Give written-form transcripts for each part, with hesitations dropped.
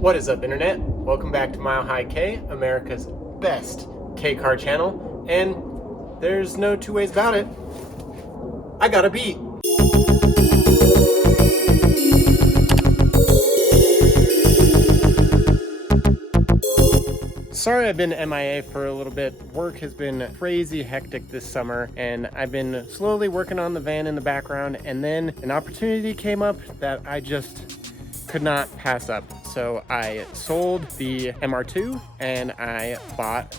What is up, internet? Welcome back to Milehighkei, America's best K-car channel, and there's no two ways about it. I got a beat. Sorry I've been MIA for a little bit. Work has been crazy hectic this summer, and I've been slowly working on the van in the background, and then an opportunity came up that I just could not pass up. So I sold the MR2 and I bought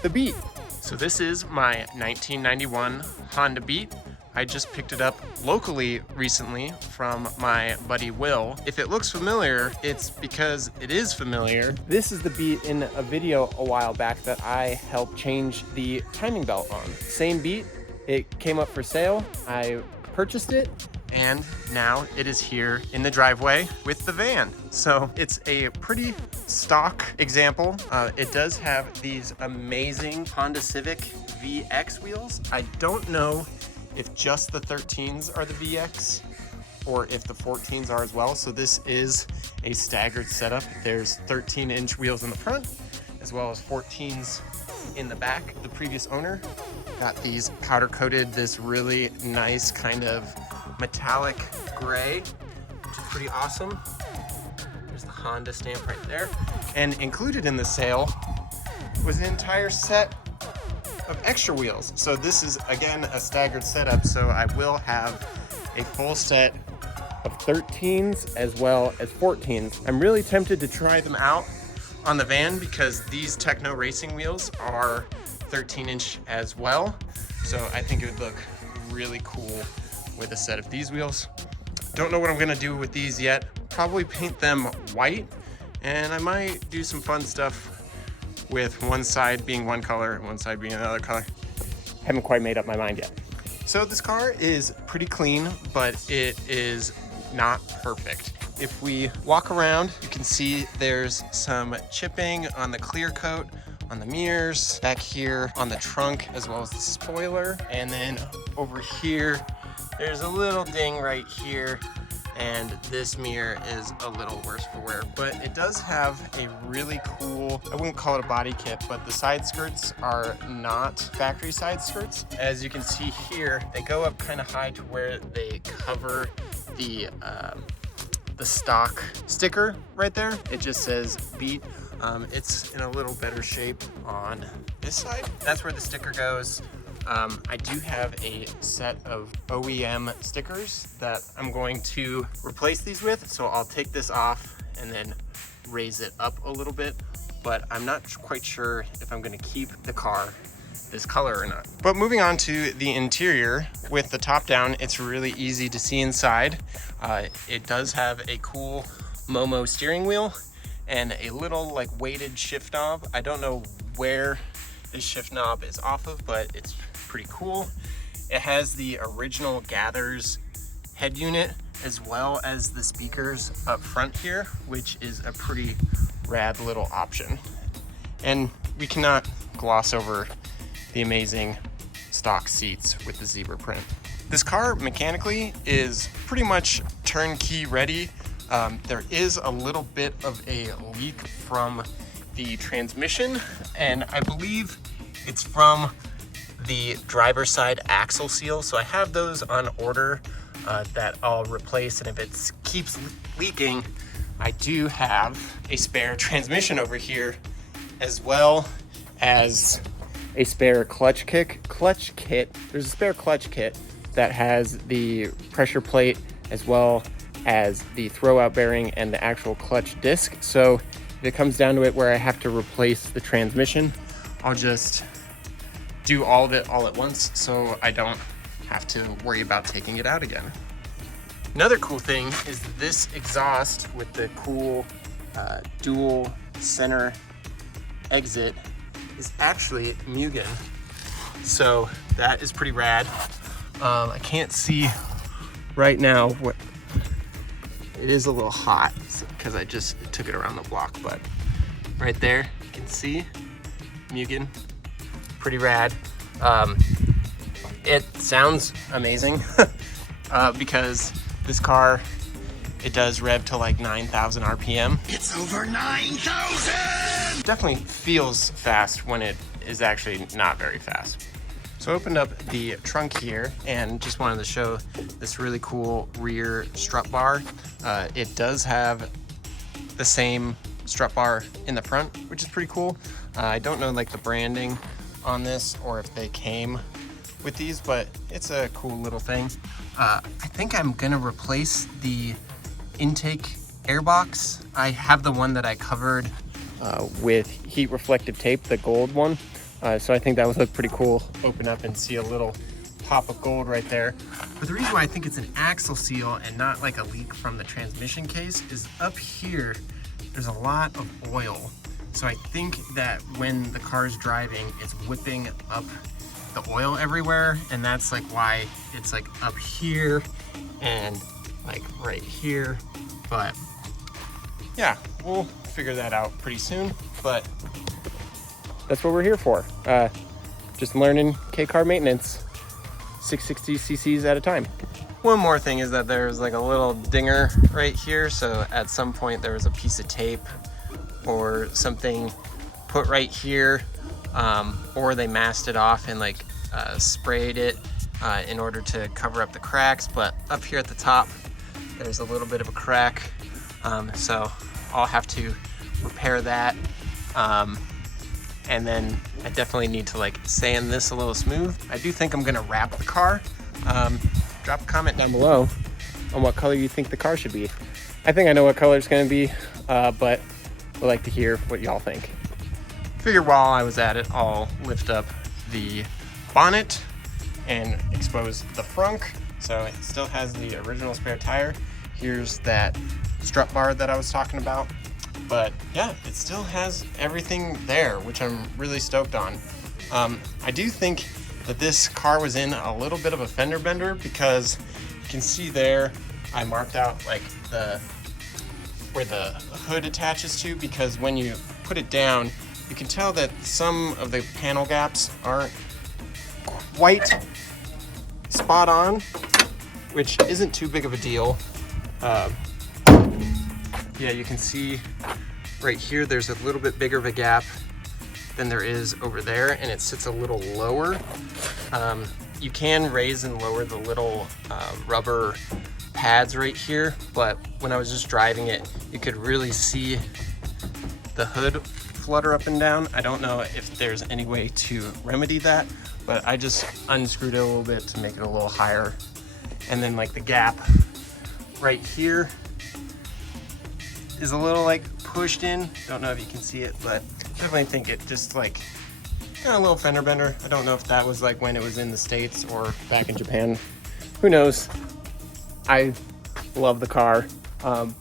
the Beat. So this is my 1991 Honda Beat. I just picked it up locally recently from my buddy Will. If it looks familiar, it's because it is familiar. This is the Beat in a video a while back that I helped change the timing belt on. Same Beat, it came up for sale. I purchased it, and now it is here in the driveway with the van. So it's a pretty stock example. It does have these amazing Honda Civic VX wheels. I don't know if just the 13s are the VX or if the 14s are as well. So this is a staggered setup. There's 13-inch wheels in the front as well as 14s in the back. The previous owner got these powder coated, this really nice kind of metallic gray, which is pretty awesome. There's the Honda stamp right there. And included in the sale was an entire set of extra wheels. So this is, again, a staggered setup, so I will have a full set of 13s as well as 14s. I'm really tempted to try them out on the van because these Techno racing wheels are 13-inch as well. So I think it would look really cool with a set of these wheels. Don't know what I'm gonna do with these yet. Probably paint them white, and I might do some fun stuff with one side being one color and one side being another color. Haven't quite made up my mind yet. So this car is pretty clean, but it is not perfect. If we walk around, you can see there's some chipping on the clear coat, on the mirrors, back here on the trunk, as well as the spoiler. And then over here, there's a little ding right here, and this mirror is a little worse for wear, but it does have a really cool, I wouldn't call it a body kit, but the side skirts are not factory side skirts. As you can see here, they go up kind of high to where they cover the stock sticker right there. It just says Beat. It's in a little better shape on this side. That's where the sticker goes. I do have a set of OEM stickers that I'm going to replace these with. So I'll take this off and then raise it up a little bit, but I'm not quite sure if I'm gonna keep the car this color or not. But moving on to the interior, with the top down, it's really easy to see inside. It does have a cool Momo steering wheel and a little like weighted shift knob. I don't know where this shift knob is off of, but it's pretty cool. It has the original Gathers head unit as well as the speakers up front here, which is a pretty rad little option. And we cannot gloss over the amazing stock seats with the zebra print. This car mechanically is pretty much turnkey ready. There is a little bit of a leak from the transmission, and I believe it's from the driver's side axle seal. So I have those on order that I'll replace, and if it keeps leaking, I do have a spare transmission over here, as well as a spare clutch kit. There's a spare clutch kit that has the pressure plate as well as the throwout bearing and the actual clutch disc. So if it comes down to it where I have to replace the transmission, I'll just do all of it all at once so I don't have to worry about taking it out again. Another cool thing is this exhaust with the cool dual center exit is actually Mugen. So that is pretty rad. I can't see right now what, it is a little hot because I just took it around the block, but right there you can see Mugen, pretty rad. It sounds amazing because this car It does rev to like 9,000 RPM. It's over 9,000! Definitely feels fast when it is actually not very fast. So I opened up the trunk here and just wanted to show this really cool rear strut bar. It does have the same strut bar in the front, which is pretty cool. I don't know like the branding on this or if they came with these, but it's a cool little thing. I think I'm gonna replace the intake airbox. I have the one that I covered with heat reflective tape, the gold one. So I think that would look pretty cool. Open up and see a little pop of gold right there. But the reason why I think it's an axle seal and not like a leak from the transmission case is up here, there's a lot of oil. So I think that when the car's driving, it's whipping up the oil everywhere. And that's like why it's like up here and like right here. But yeah, we'll figure that out pretty soon. But that's what we're here for. Just learning K-car maintenance, 660 cc's at a time. One more thing is that there's like a little dinger right here. So at some point there was a piece of tape or something put right here, or they masked it off and like sprayed it in order to cover up the cracks. But up here at the top, there's a little bit of a crack. So I'll have to repair that. And then I definitely need to like sand this a little smooth. I do think I'm gonna wrap the car. Drop a comment down below on what color you think the car should be. I think I know what color it's gonna be, but I'd like to hear what y'all think. Figure while I was at it, I'll lift up the bonnet and expose the frunk. So it still has the original spare tire. Here's that strut bar that I was talking about. But yeah, it still has everything there, which I'm really stoked on. I do think that this car was in a little bit of a fender bender because you can see there, I marked out like where the hood attaches to, because when you put it down, you can tell that some of the panel gaps aren't quite spot on, which isn't too big of a deal. Yeah, you can see right here, there's a little bit bigger of a gap than there is over there, and it sits a little lower. You can raise and lower the little rubber pads right here, but when I was just driving it, you could really see the hood flutter up and down. I don't know if there's any way to remedy that, but I just unscrewed it a little bit to make it a little higher. And then like the gap right here is a little like pushed in. Don't know if you can see it, but definitely think it just like a little fender bender. I don't know if that was like when it was in the States or back in Japan. Who knows? I love the car,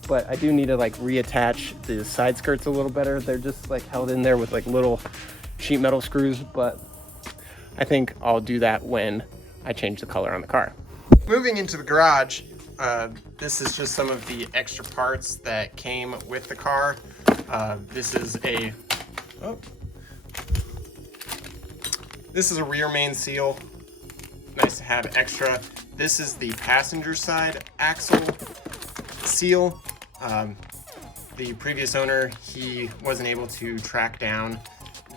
but I do need to like reattach the side skirts a little better. They're just like held in there with like little sheet metal screws, but I think I'll do that when I change the color on the car. Moving into the garage, this is just some of the extra parts that came with the car. This is a rear main seal. Nice to have extra. This is the passenger side axle seal. The previous owner, he wasn't able to track down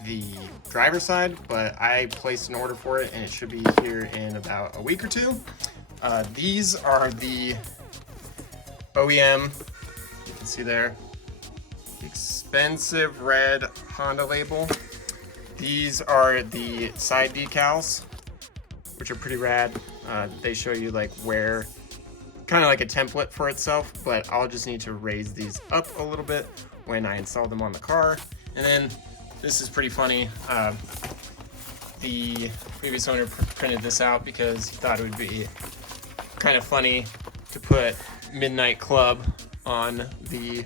the driver's side, but I placed an order for it and it should be here in about a week or two. These are the OEM, you can see there, expensive red Honda label. These are the side decals, which are pretty rad. They show you like where, kind of like a template for itself, but I'll just need to raise these up a little bit when I install them on the car. And then this is pretty funny. The previous owner printed this out because he thought it would be kind of funny to put Midnight Club on the,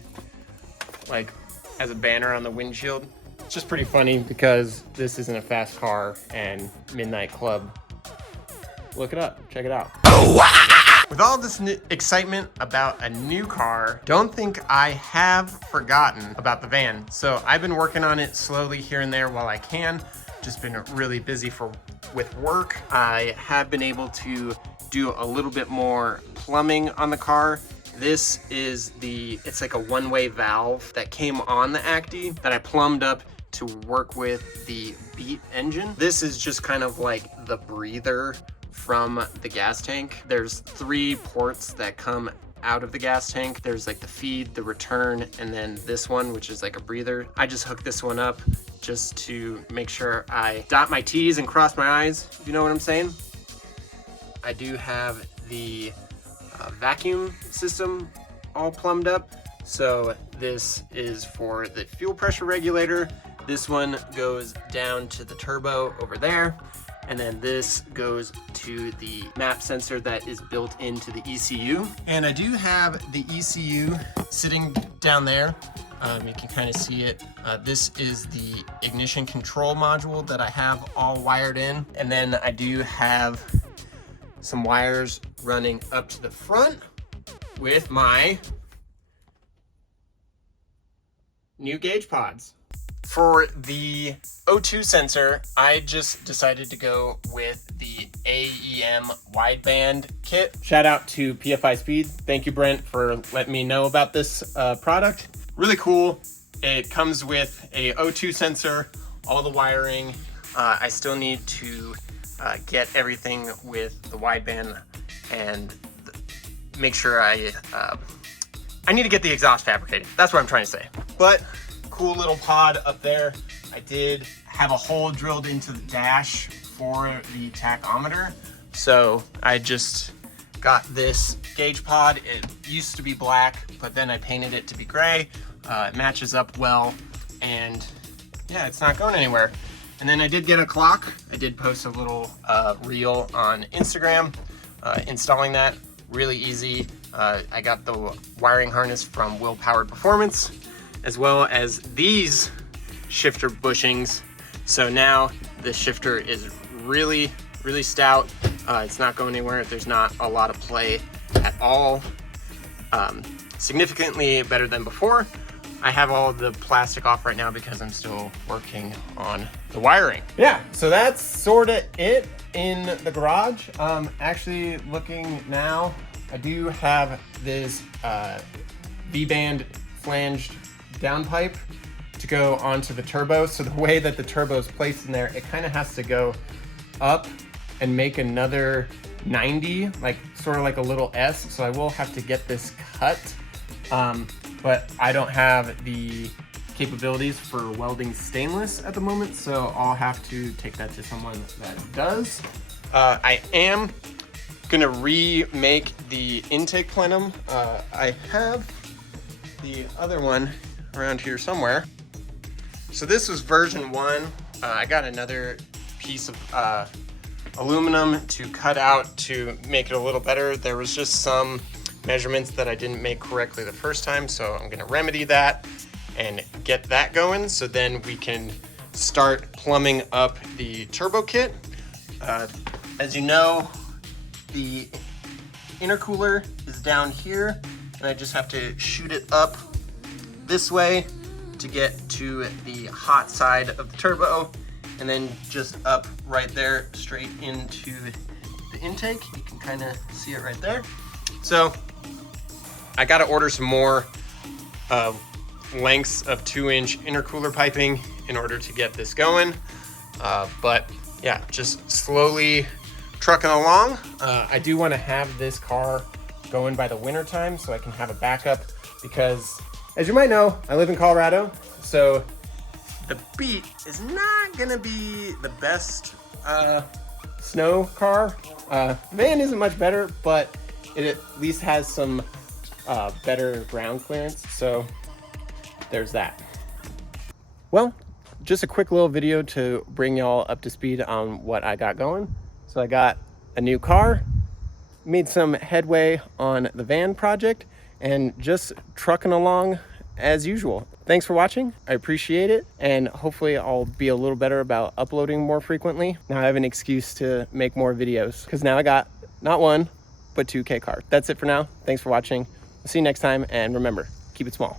like, as a banner on the windshield. It's just pretty funny because this isn't a fast car, and Midnight Club, look it up, check it out. With all this excitement about a new car, don't think I have forgotten about the van. So I've been working on it slowly here and there while I can. Just been really busy with work. I have been able to do a little bit more plumbing on the car This is it's like a one-way valve that came on the Acti that I plumbed up to work with the Beat engine. This is just kind of like the breather from the gas tank. There's 3 ports that come out of the gas tank. There's like the feed, the return, and then this one, which is like a breather. I just hooked this one up just to make sure I dot my T's and cross my I's, if you know what I'm saying. I do have the vacuum system all plumbed up. So this is for the fuel pressure regulator. This one goes down to the turbo over there. And then this goes to the map sensor that is built into the ECU. And I do have the ECU sitting down there. You can kind of see it. This is the ignition control module that I have all wired in. And then I do have some wires running up to the front with my new gauge pods. For the O2 sensor, I just decided to go with the AEM wideband kit. Shout out to PFI Speed. Thank you, Brent, for letting me know about this product. Really cool. It comes with a O2 sensor, all the wiring. I still need to get everything with the wideband and make sure I need to get the exhaust fabricated. That's what I'm trying to say. But cool little pod up there. I did have a hole drilled into the dash for the tachometer. So I just got this gauge pod. It used to be black, but then I painted it to be gray. It matches up well, and yeah, it's not going anywhere. And then I did get a clock. I did post a little reel on Instagram installing that. Really easy. I got the wiring harness from Will Powered Performance, as well as these shifter bushings. So now the shifter is really, really stout. It's not going anywhere. There's not a lot of play at all. Significantly better than before. I have all the plastic off right now because I'm still working on the wiring. Yeah, so that's sort of it in the garage. Actually looking now, I do have this V-band flanged downpipe to go onto the turbo. So the way that the turbo is placed in there, it kind of has to go up and make another 90, like sort of like a little S. So I will have to get this cut. But I don't have the capabilities for welding stainless at the moment, so I'll have to take that to someone that does. I am gonna remake the intake plenum. I have the other one around here somewhere. So this was version 1. I got another piece of aluminum to cut out to make it a little better. There was just some measurements that I didn't make correctly the first time, so I'm gonna remedy that and get that going, so then we can start plumbing up the turbo kit. As you know, the intercooler is down here, and I just have to shoot it up this way to get to the hot side of the turbo, and then just up right there straight into the intake. You can kind of see it right there. So I got to order some more lengths of 2-inch intercooler piping in order to get this going. But yeah, just slowly trucking along. I do want to have this car going by the winter time so I can have a backup, because as you might know, I live in Colorado, so the Beat is not gonna be the best snow car. Van isn't much better, but it at least has some better ground clearance, so there's that. Well, just a quick little video to bring y'all up to speed on what I got going. So I got a new car, made some headway on the van project, and just trucking along as usual. Thanks for watching. I appreciate it, and hopefully I'll be a little better about uploading more frequently. Now I have an excuse to make more videos, because now I got not 1 but 2 K car. That's it for now. Thanks for watching. See you next time, and remember, keep it small.